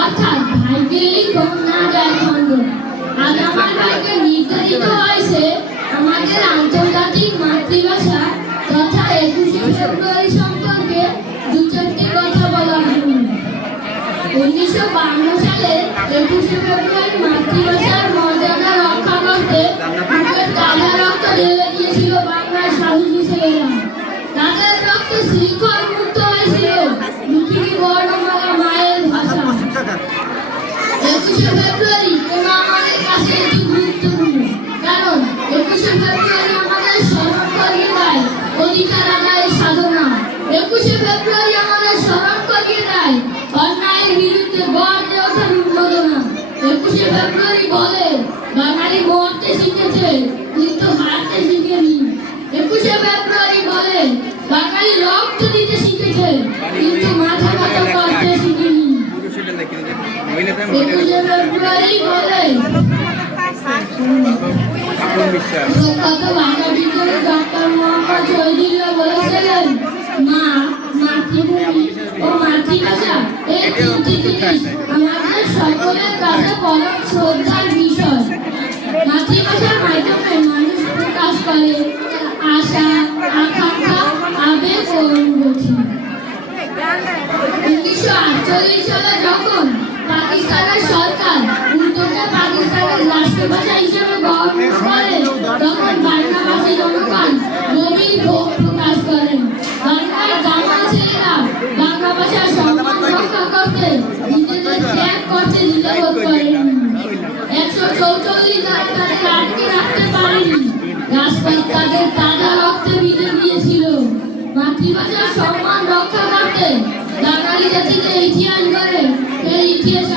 অর্থাৎ ভাগ্যের লিখন না যায় খণ্ড। আজ আমার ভাগ্যে নির্ধারিত হয়েছে আমাদের আন্তর্জাতিক মাতৃভাষা তথা 21শে ফেব্রুয়ারি সম্পর্কে দু চারটি কথা বলার জন্য। 1952 সালে 21শে ফেব্রুয়ারি মাতৃভাষার মর্যাদা রক্ষা করতে বুকের তাজা রক্ত ঢেলে দিয়েছিল বাংলার সাহসী ছেলেরা। তাদের রক্তে শৃঙ্খল মুক্ত হয়েছিল পৃথিবী বর্ণমালা মায়ের ভাষা। 21শে ফেব্রুয়ারি কেন আমাদের কাছে এটি গুরুত্বপূর্ণ? কারণ 21শে ফেব্রুয়ারি আমাদের স্মরণ করিয়ে দেয় অধিকার আদায়ের সাধনা। 21শে ফেব্রুয়ারি আমাদের স্মরণ করিয়ে দেয় অন্যায়ের বিরুদ্ধে গর্জে ওঠার উন্মোদনা। 21শে ফেব্রুয়ারি বলে বাঙালি মরতে শিখেছে কিন্তু হারতে শিখেনি। 21শে ফেব্রুয়ারি বলে বাঙালি রক্ত দিতে শিখেছে কিন্তু মাথা নত করতে শিখেনি। 21শে ফেব্রুয়ারি বলে প্রখ্যাত বাংলা বিজ্ঞানী ডক্টর মোহাম্মদ শহীদুল্লাহ বলেছিলেন, মা, মাতৃভূমি ও মাতৃভাষা এই তিনটি জিনিস আমাদের সকলের কাছে পরম শ্রদ্ধার বিষয়। মাতৃভাষার মাধ্যমে মানুষ প্রকাশ করে আশা, আকাঙ্ক্ষা, আবেগ ও অনুভূতি। 1948 সালে যখন পাকিস্তানের সরকার উর্দুকে পাকিস্তানের রাষ্ট্রভাষা হিসেবে গ্রহণ করে তখন বাংলাভাষী জনগণ গভীর ক্ষোভ প্রকাশ করেন। বাংলার জামা ছেলেরা বাংলা ভাষার সম্মান রক্ষা করতে নিজেদের ত্যাগ করতে দ্বিধাবোধ করেন। 144 ধারা তাদের আটকে রাখতে পারেনি। রাজপথ তাদের তাজা রক্তে ভিজে গিয়েছিল। মাতৃভাষার সম্মান রক্ষা করতে বাঙালি জাতিকে ইতিহাস গড়ে এই ইতিহাস